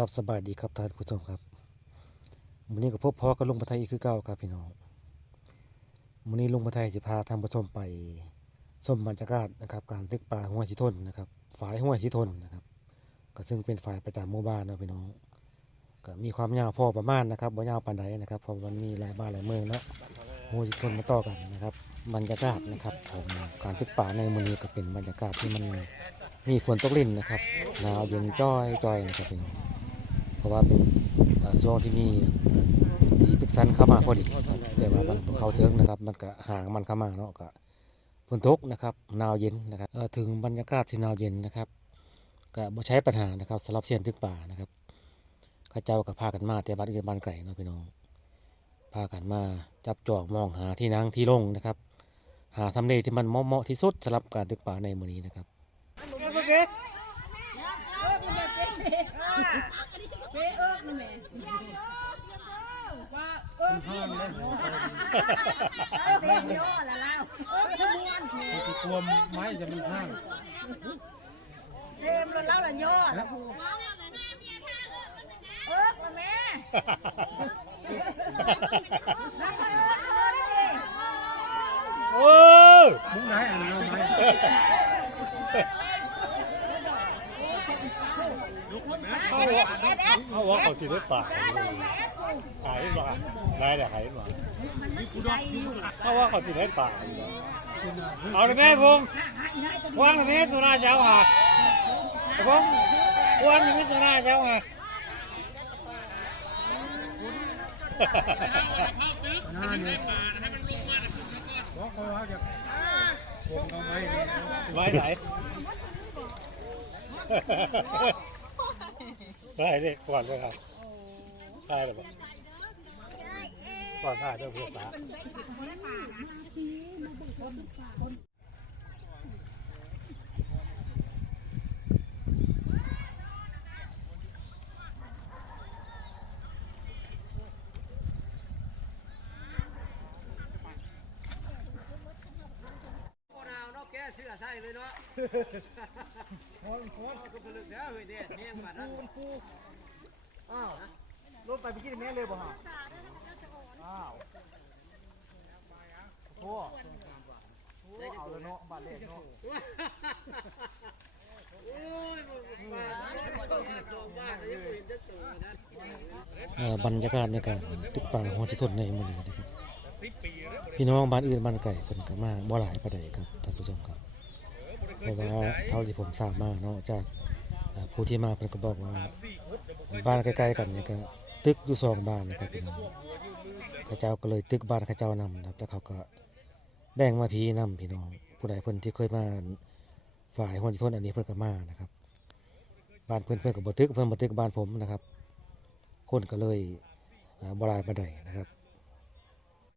ครับสบายดีครับท่านผู้ชมครับวันนี้ก็พบพ่อกับลุงประไทยอีกคือเก่าครับพี่น้องวันนี้ลุงประไทยจะพาท่านผู้ชมไปชมบรรยากาศนะครับ การตึกป่าห้วยสิทนนะครับฝ่ายห้วยสิทนนะครับ ก็ซึ่งเป็นฝ่ายประจำหมู่บ้านนะพี่น้องก็มีความยาวพอประมาณนะครับบ่ยาวปานใดนะครับเพราะมันมีหลายบ้านหลายเมืองเนาะห้วยสิทนมาต่อกันนะครับ บรรยากาศนะครับของการตึกป่าในมือนี้ก็เป็นบรรยากาศที่มันมีฝนตกลิ่นนะครับหนาวเย็นจ้อยจ้อยนะครับพี่น้อง ราะว่าเป็นช่วงที่มีดีพิกซันเข้ามาพอดีครับแต่ว่ามันเขาเชิงนะครับ มันก็ห่างมันเข้ามาเนาะก็ฝนตกนะครับหนาวเย็นนะครับถึงบรรยากาศที่หนาวเย็นนะครับก็บ่ใช้ปัญหานะครับสำหรับเสียนตึกป่านะครับข้าเจ้าก็พากันมาแต่บ้านอื่นบ้านไก่เนาะพี่น้องพากันมาจับจองมองหาที่นั่งที่ลงนะครับ หาทำเลที่มันเหมาะที่สุดสำหรับการตึกป่าในมื้อนี้นะครับ กนะแม่ว่าเอิกเอิกเอิกย่อละแล้วเอิกขมวนคือกลัวไม้จะมีข้างเต็มแล้วละย่อละผูเอิกละแม่นั่นเอิกเลยโอ้มุ้งไหนอันนี้เอาไหม เขาว่าเขาสิได้ป่าขายมาได้แหละขายมาเขาว่าเขาสิได้ป่าเอาเลยแม่พงพวงเลยแม่สุราเจ้าอะพงพวงเลยแม่สุราเจ้าอะน้าเนี่ยบอกเขาว่าจะผมเอาไม้ไว้ไหน ได้เลยก่อนเลยครับได้หรือเปล่าก่อนถ่ายด้วยพวกตา รถไปไปกินแม่เลยบ่ฮะอ้าวโอ้เอาเลยเนาะบาดเล็กเนาะเอ่อบรรยากาศในการตึกป่าหัวชิทนในมือนี้นะครับพี่น้องบ้านอื่นบ้านไก่เพิ่นก็มาบ่หลายประเดครับท่านผู้ชมครับ เพราะว่าเท่าที่ผมทราบมาเนาะจากผู้ที่มาเพิ่นก็บอกว่า บ้านใกล้ๆกันนี่ก็ตึกอยู่สองบ้านนะครับพี่น้องเขาเจ้าก็เลยตึกบ้านเขาเจ้านำนะครับแล้วเขาก็แบ่งมาพี่นํพี่น้องผู้ใดเพิ่นที่เคยมาฝ่ายหัวชิทนอันนี้เพิ่นก็มานะครับ บ้านเพิ่นเพิ่นก็บ่ตึกเพิ่นบ่ตึกบ้านผมนะครับ คนก็เลยอ่าบหลายประไดนะครับ